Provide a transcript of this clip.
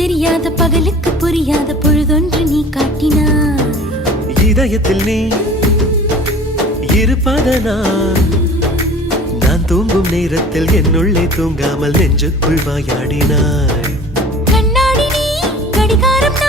தெரியாத பகலுக்கு புரியாத பொழுதொன்று நீ காட்டினாய். இதயத்தில் நீ இருப்பதனால் நான் தூங்கும் நேரத்தில் என்னுள்ளே தூங்காமல் நெஞ்சுக்குள் வாயாடினாய். கண்ணாடி நீ கடிகாரம்